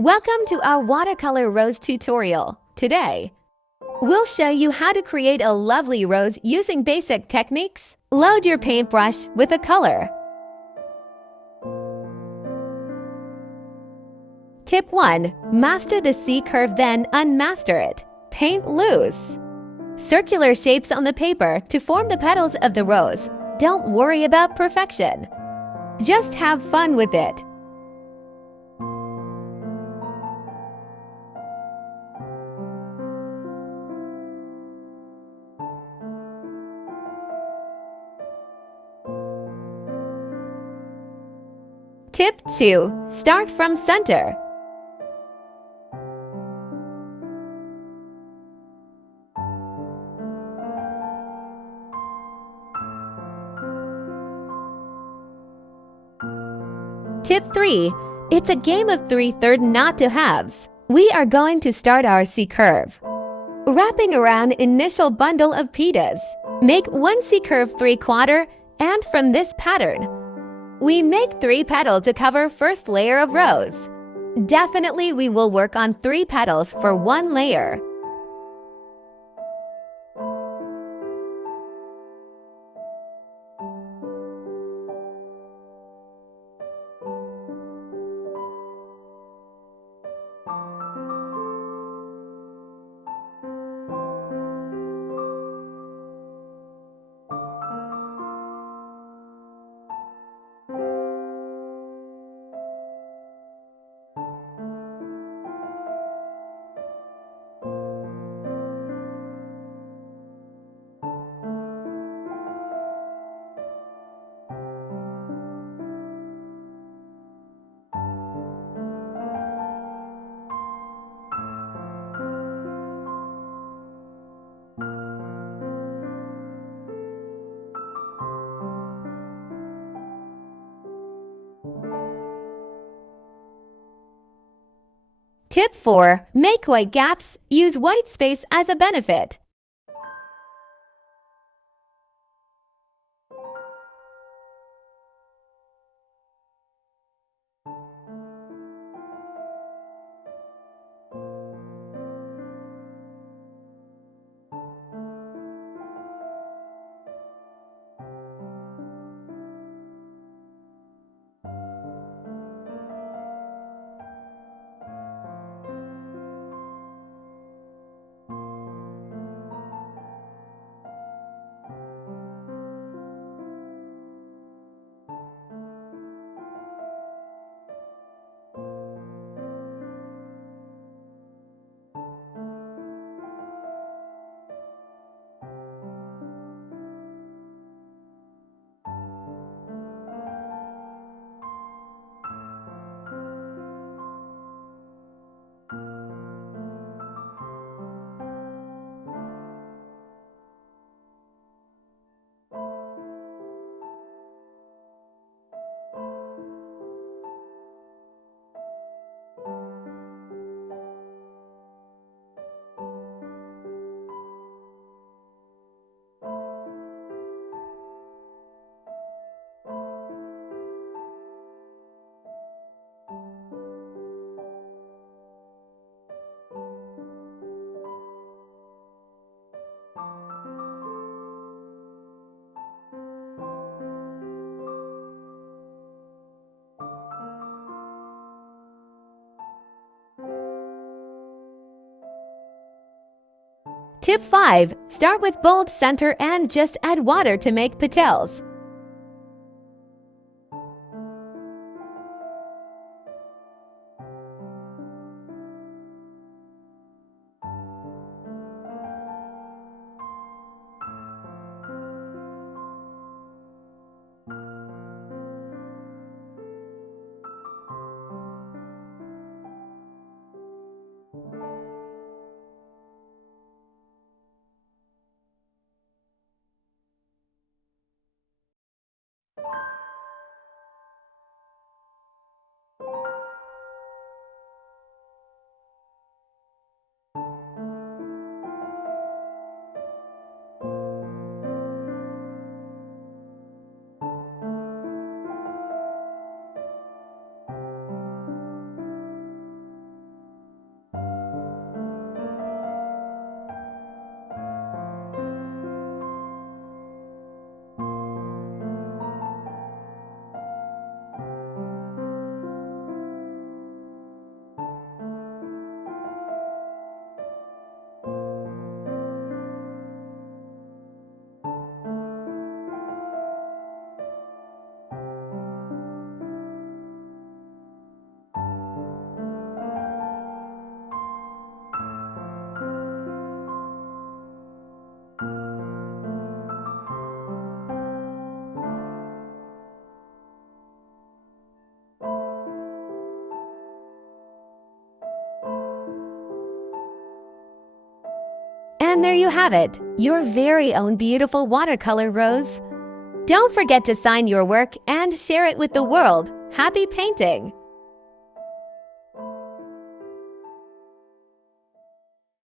Welcome to our watercolor rose tutorial. Today, we'll show you how to create a lovely rose using basic techniques. Load your paintbrush with a color. Tip 1. Master the C curve, then unmaster it. Paint loose. Circular shapes on the paper to form the petals of the rose. Don't worry about perfection. Just have fun with it. Tip 2. Start from center. Tip 3. It's a game of 3/3 not to halves. We are going to start our C curve. Wrapping around initial bundle of pitas. Make one C curve 3/4, and from this pattern, we make 3 petals to cover first layer of rose. Definitely we will work on 3 petals for 1 layer. Tip 4. Make white gaps. Use white space as a benefit. Tip 5. Start with bold center and just add water to make petals. And there you have it, your very own beautiful watercolor rose. Don't forget to sign your work and share it with the world. Happy painting!